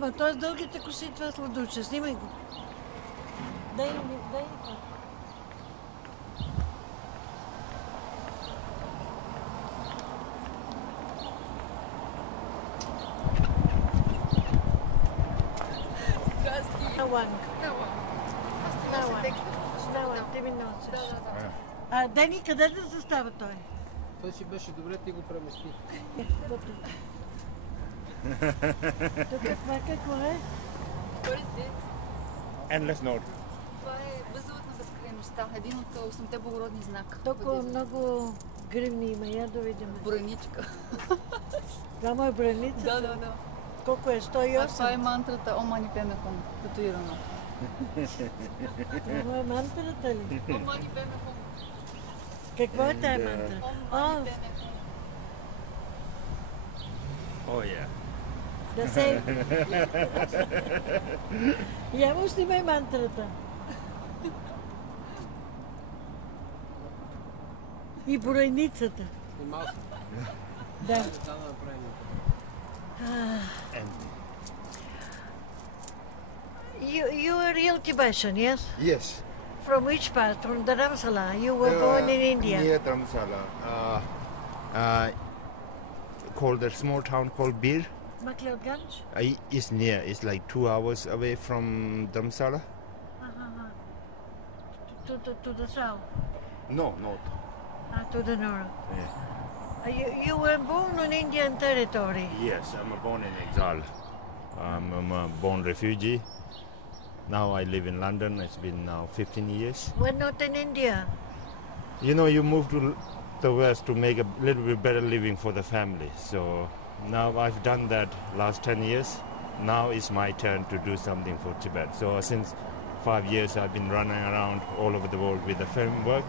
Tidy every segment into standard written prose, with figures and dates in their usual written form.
Ма той с дългите коси, това сладуче. Снимай го. Дай. Nawang. Nawang, ти ми носиш. Дени, къде да застава той? Той си беше добре, ти го премести. Тук това какво е? Endless note. Това е възелът на безкрайността, един от 8-те благородни знака. Толкова много гривни има, я да видим. Браничка. Това е браница? Да. Колко е? 108? Това е мантрата Om Mani Padme Hum, татуирана. Това е мантрата ли? Om Mani Padme Hum. Какво е тая мантра? Om Mani Padme Hum. Oh yeah. Да се... Я му снимай мантрата. И бройницата. Снимал съм. Да. Да направим. You are real Tibetan, yes? Yes. From which part? From Dharamsala? You were born in India? Near Dharamsala. Called a small town called Bir. McLeodganj? It's near. It's like 2 hours away from Dharamsala. To the south? No, north. To the north. Yeah. You were born on Indian territory? Yes, I'm born in exile. I'm a born refugee. Now I live in London. It's been now 15 years. We're not in India. You know, you move to the West to make a little bit better living for the family. So now I've done that last 10 years. Now it's my turn to do something for Tibet. So since 5 years I've been running around all over the world with the film work.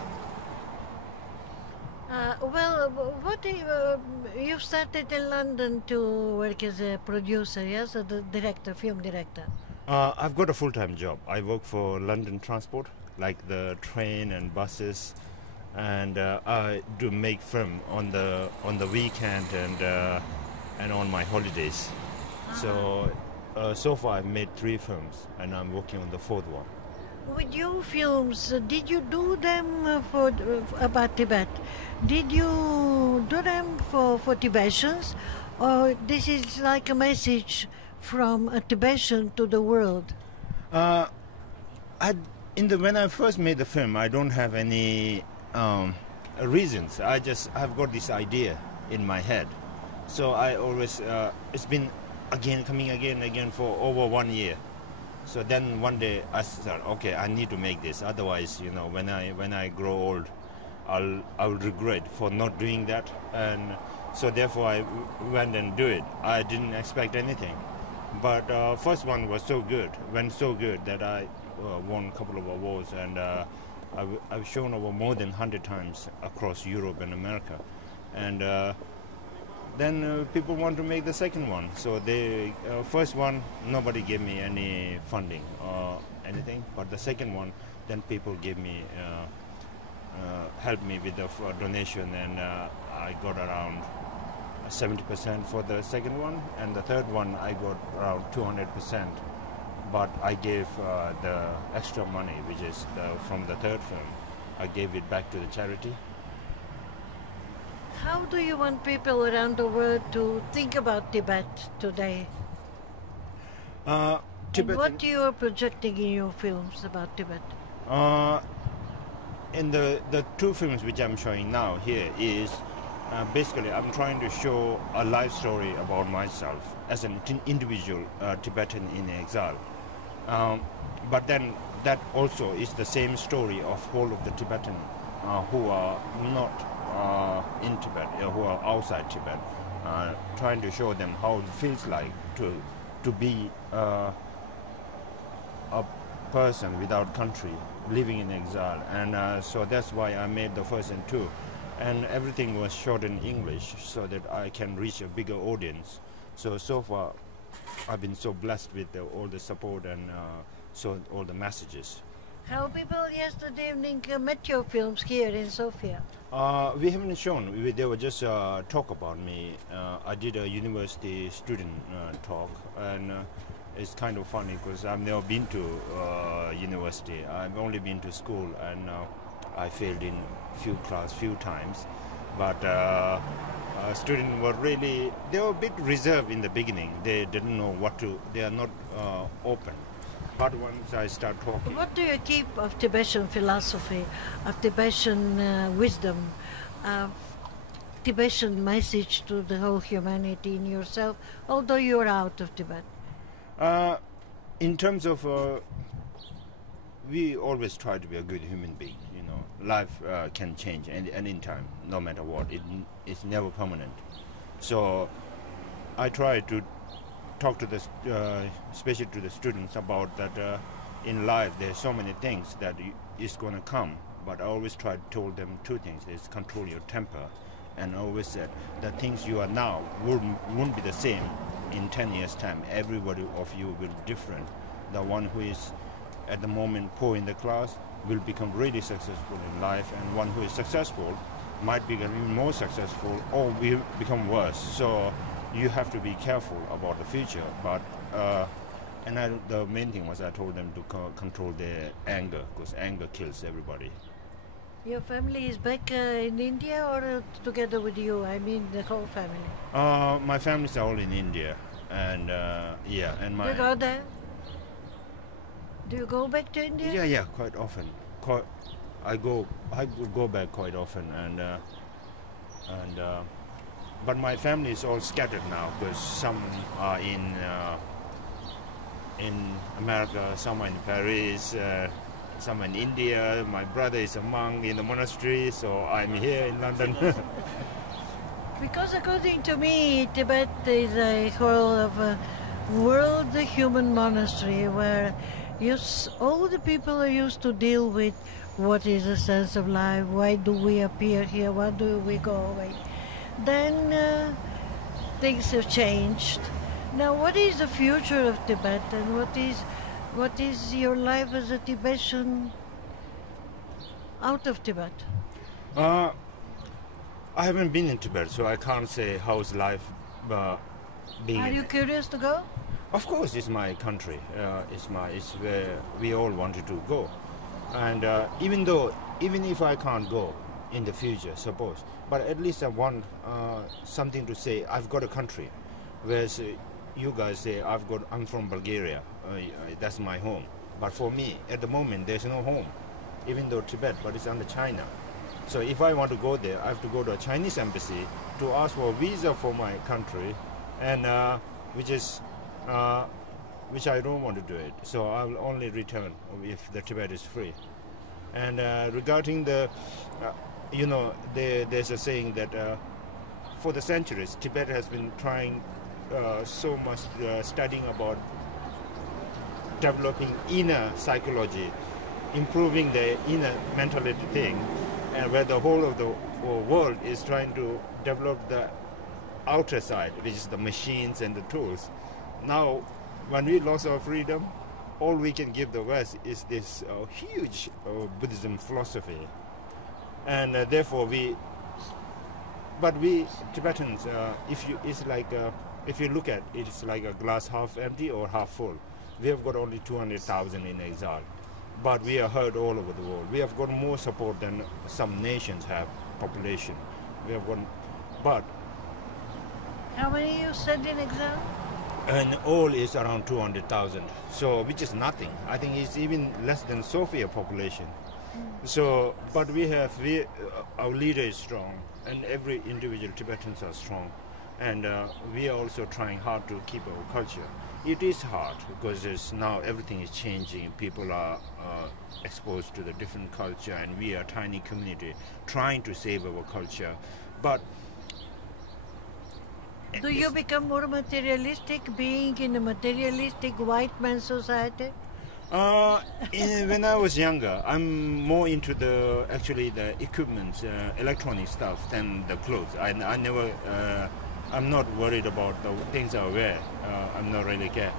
You started in London to work as a producer, yes, as a director, film director. I've got a full-time job. I work for London Transport, like the train and buses, and I do make film on the weekend and on my holidays. So far I've made 3 films, and I'm working on the 4th one. With your films, did you do them about Tibet? Did you do them for Tibetans, or this is like a message from a Tibetan to the world? When I first made the film, I don't have any reasons. I've got this idea in my head, so I always it's been coming again for over 1 year. So then one day I said, okay, I need to make this. Otherwise, you know, when I grow old, I will regret for not doing that. And so therefore I went and do it. I didn't expect anything. But first one was went so good that I won a couple of awards, and I've shown over more than 100 times across Europe and America. And then people want to make the second one. So the first one, nobody gave me any funding or anything. But the second one, then people gave me, helped me with the donation, and I got around 70% for the second one. And the third one, I got around 200%. But I gave the extra money, which is from the third film, I gave it back to the charity. How do you want people around the world to think about Tibet today? And what you are projecting in your films about Tibet? In the 2 films which I'm showing now here is basically I'm trying to show a life story about myself as an individual Tibetan in exile. But then that also is the same story of whole of the Tibetan who are not in Tibet, who are outside Tibet, trying to show them how it feels like to be a person without country living in exile. And so that's why I made the first and 2. And everything was shot in English so that I can reach a bigger audience. So far I've been so blessed with all the support and all the messages. How people yesterday evening met your films here in Sofia? We haven't shown. They were just talk about me. I did a university student talk, and it's kind of funny because I've never been to university. I've only been to school, and I failed in few times. But students were they were a bit reserved in the beginning. They didn't know what to. They are not open. But once I start talking, What do you keep of Tibetan philosophy, of Tibetan wisdom, Tibetan message to the whole humanity in yourself, although you're out of Tibet? in terms of, we always try to be a good human being. You know, life can change any time, no matter what. It's never permanent. So I try to talk to the, especially to the students, about that in life there's so many things that is going to come. But I always try to tell them two things: is control your temper, and I always said the things you are now won't be the same in 10 years' time. Everybody of you will be different. The one who is at the moment poor in the class will become really successful in life, and one who is successful might become even more successful or will become worse. So you have to be careful about the future. But the main thing was I told them to control their anger, because anger kills everybody. Your family is back in India or together with you? I mean, the whole family. My families are all in India, and yeah, and Do you go there? Do you go back to India? Yeah, quite often. I go back quite often, but my family is all scattered now, because some are in America, some are in Paris, some are in India. My brother is a monk in the monastery, so I'm here in London. Because according to me, Tibet is a whole of a world human monastery where all the people are used to deal with what is the sense of life, why do we appear here, why do we go away. Then things have changed. Now, what is the future of Tibet, and what is your life as a Tibetan out of Tibet? I haven't been in Tibet, so I can't say how's life being. Are you curious to go? Of course, it's my country. It's where we all wanted to go. And even if I can't go in the future, suppose, but at least I want something to say. I've got a country, whereas you guys say I'm from Bulgaria. That's my home. But for me, at the moment, there's no home, even though Tibet, but it's under China. So if I want to go there, I have to go to a Chinese embassy to ask for a visa for my country, and which I don't want to do it. So I'll only return if the Tibet is free. And regarding the, there's a saying that for the centuries, Tibet has been trying so much studying about developing inner psychology, improving the inner mentality thing, and where the whole of the world is trying to develop the outer side, which is the machines and the tools. Now, when we lost our freedom, all we can give the West is this huge Buddhism philosophy, and therefore we Tibetans, if you look at it, it's like a glass half empty or half full. We have got only 200,000 in exile, but we are heard all over the world. We have got more support than some nations have population. We have got, but How many you said in exile? and all is around 200,000. So which is nothing. I think it's even less than Sofia population. So, but our leader is strong, and every individual Tibetans are strong, and we are also trying hard to keep our culture. It is hard because now everything is changing. People are exposed to the different culture, and we are a tiny community trying to save our culture. But Do you become more materialistic being in a materialistic white man society? When I was younger, I'm more into the equipment, electronic stuff than the clothes. I'm not worried about the things I wear. I'm not really care,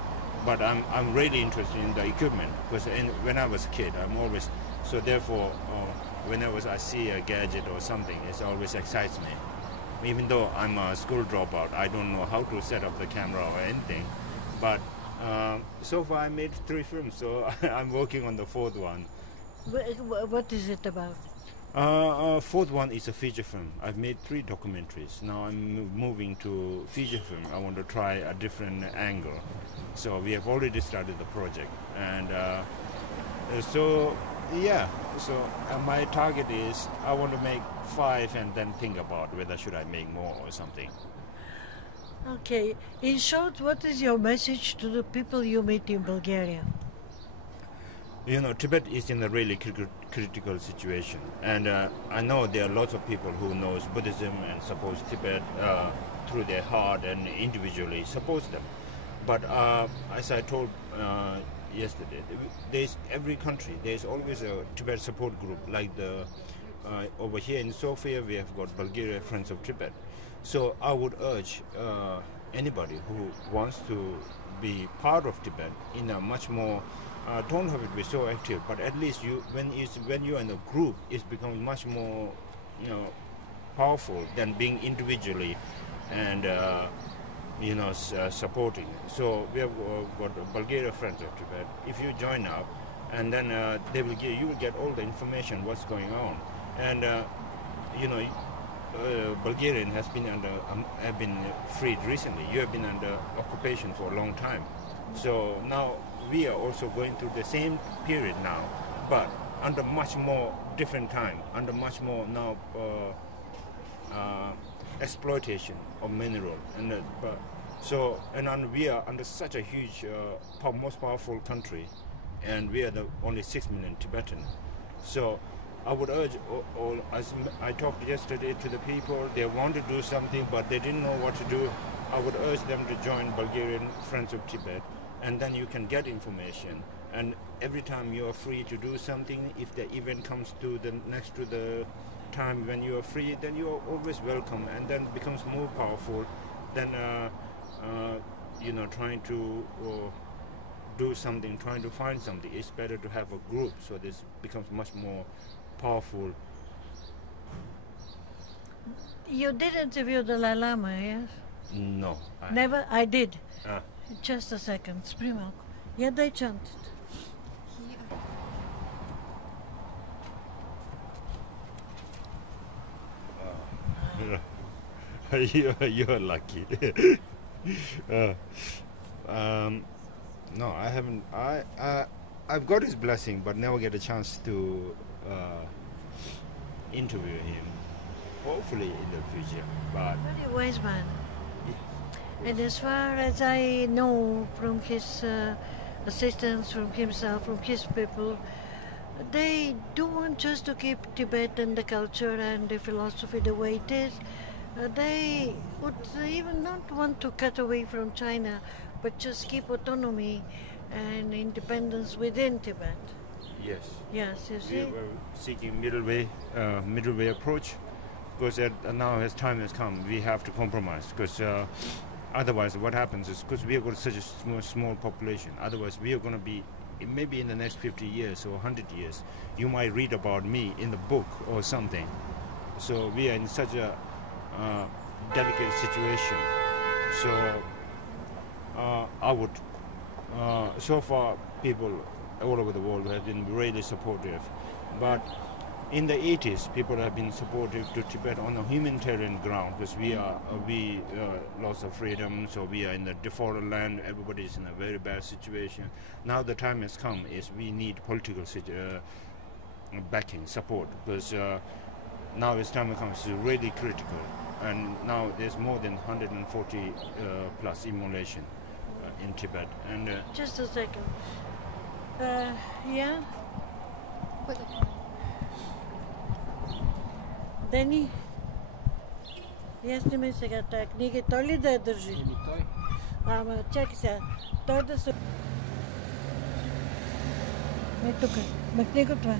but I'm really interested in the equipment because when I was a kid, I'm always so. Therefore, whenever I see a gadget or something, it always excites me. Even though I'm a school dropout, I don't know how to set up the camera or anything, but So far I made 3 films, so I'm working on the 4th one. What is it about? 4th one is a feature film. I've made 3 documentaries. Now I'm moving to feature film. I want to try a different angle. So we have already started the project. And so my target is I want to make 5 and then think about whether should I make more or something. Okay. In short, what is your message to the people you meet in Bulgaria? You know, Tibet is in a really critical situation, and I know there are lots of people who knows Buddhism and supports Tibet through their heart and individually supports them. But as I told yesterday, there's every country, there's always a Tibet support group. Like over here in Sofia, we have got Bulgaria Friends of Tibet. So I would urge anybody who wants to be part of Tibet in a much more don't have it be so active, but at least when you're in a group, it becomes much more, powerful than being individually and supporting. So we have got Bulgaria Friends of Tibet. If you join up, and then you will get all the information what's going on, and Bulgarian have been freed recently. You have been under occupation for a long time, so now we are also going through the same period now, but under much more different time, under much more now exploitation of mineral, and we are under such a huge, most powerful country, and we are the only 6 million Tibetan. So I would urge all, as I talked yesterday to the people, they want to do something, but they didn't know what to do. I would urge them to join Bulgarian Friends of Tibet, and then you can get information. And every time you are free to do something, if the event comes to the next to the time when you are free, then you are always welcome, and then becomes more powerful than trying to do something, trying to find something. It's better to have a group, so this becomes much more powerful. You did interview the Dalai Lama, yes? No. Never? I did. Just a second. Sprimok. Yeah, they chanted. You're lucky. No, I haven't. I've got his blessing, but never get a chance to interview him. Hopefully in the future. But Very wise man. And as far as I know from his assistants, from himself, from his people, they do want just to keep Tibet and the culture and the philosophy the way it is. They would even not want to cut away from China, but just keep autonomy and independence within Tibet. yes, Yes, you we see? were seeking middle way approach, because now as time has come, we have to compromise. Because otherwise, what happens is, because we have got such a small population, otherwise we are going to be, maybe in the next 50 years or 100 years, you might read about me in the book or something. So we are in such a delicate situation. So I would, so far people all over the world have been really supportive. But in the 80s, people have been supportive to Tibet on a humanitarian ground, because we lost our freedom, so we are in the default land, everybody is in a very bad situation. Now the time has come, is we need political backing, support, because now as time comes, it's really critical. And now there's more than 140 plus immolation in Tibet. And Just a second. Yeah? Дени, ясни ме сега тая книга, той ли да я държи? Той. Ама чакай сега, той да се... Ей тук, махни го това.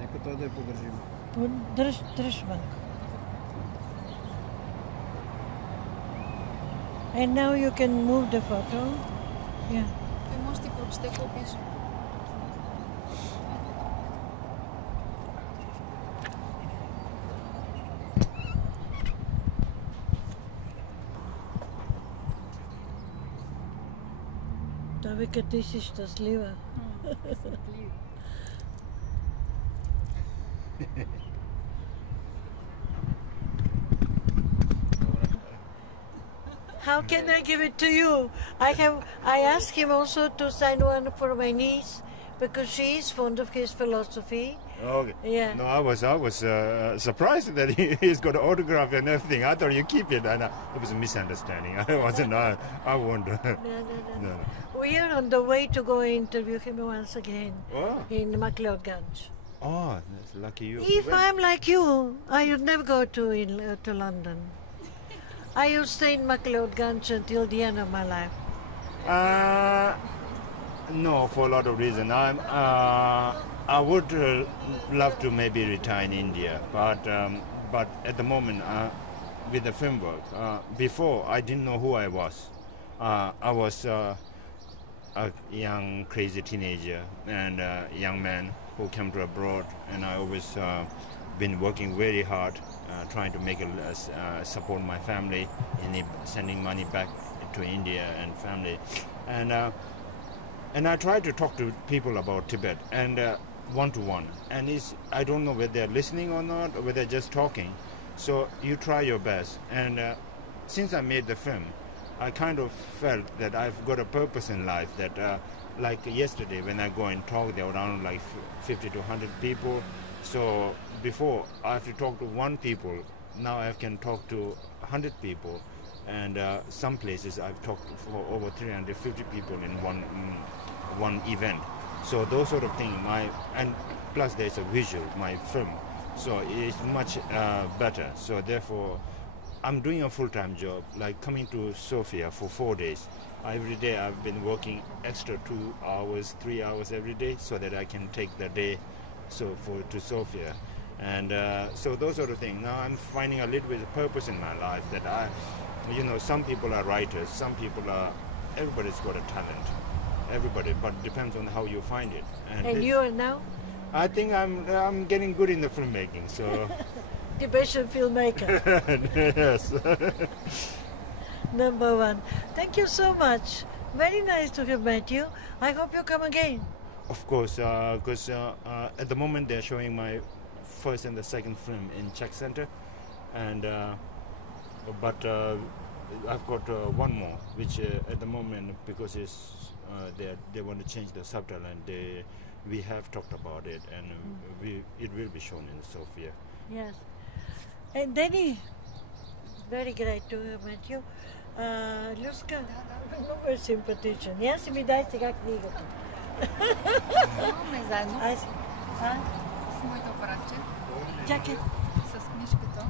Нека той да я подържим. Дръж малко. And now you can move the photo. Yeah. Той може да ти прочете какво пише. вика, ти си щастлива. Светливи. How can I give it to you? I asked him also to sign one for my niece because she is fond of his philosophy. Okay. Yeah. No, I was surprised that he's got an autograph and everything. I thought you keep it, and it was a misunderstanding. I wasn't. I won't. No. We are on the way to go interview him once again Oh. in McLeodganj. Oh, that's lucky you. If I'm like you, I would never go to London. I would stay in McLeodganj until the end of my life. No, for a lot of reasons. I would love to maybe retire in India, but at the moment, with the film work, before I didn't know who I was. I was a young, crazy teenager and a young man who came to abroad, and I always been working very hard, trying to make support my family, and sending money back to India and family, and I try to talk to people about Tibet and one-to-one, and I don't know whether they're listening or not, or whether they're just talking. So you try your best, and since I made the film, I kind of felt that I've got a purpose in life. That like yesterday when I go and talk, there were around like 50 to 100 people. So before I have to talk to one people, now I can talk to 100 people, and some places I've talked for over 350 people in one event. So those sort of things, and plus there's a visual, my film, so it's much better. So therefore, I'm doing a full-time job, like coming to Sofia for 4 days. Every day I've been working extra 2 hours, 3 hours every day, so that I can take the day to Sofia. And so those sort of things. Now I'm finding a little bit of purpose in my life, that some people are writers, some people are, everybody's got a talent. Everybody, but it depends on how you find it. And you are now? I think I'm getting good in the filmmaking, so... Tibetan filmmaker. Yes. Number one. Thank you so much. Very nice to have met you. I hope you come again. Of course, because at the moment they're showing my first and the second film in Czech Center, and but I've got one more, which at the moment, because they want to change the subtitle, and we have talked about it, and it will be shown in Sofia. Yes. And Denny, very great to have met you. Люска, много е симпатичен. Я си ми дай сега книгата. Снимаме заедно Ай си. с моето апаратче, Чакай. с книжката.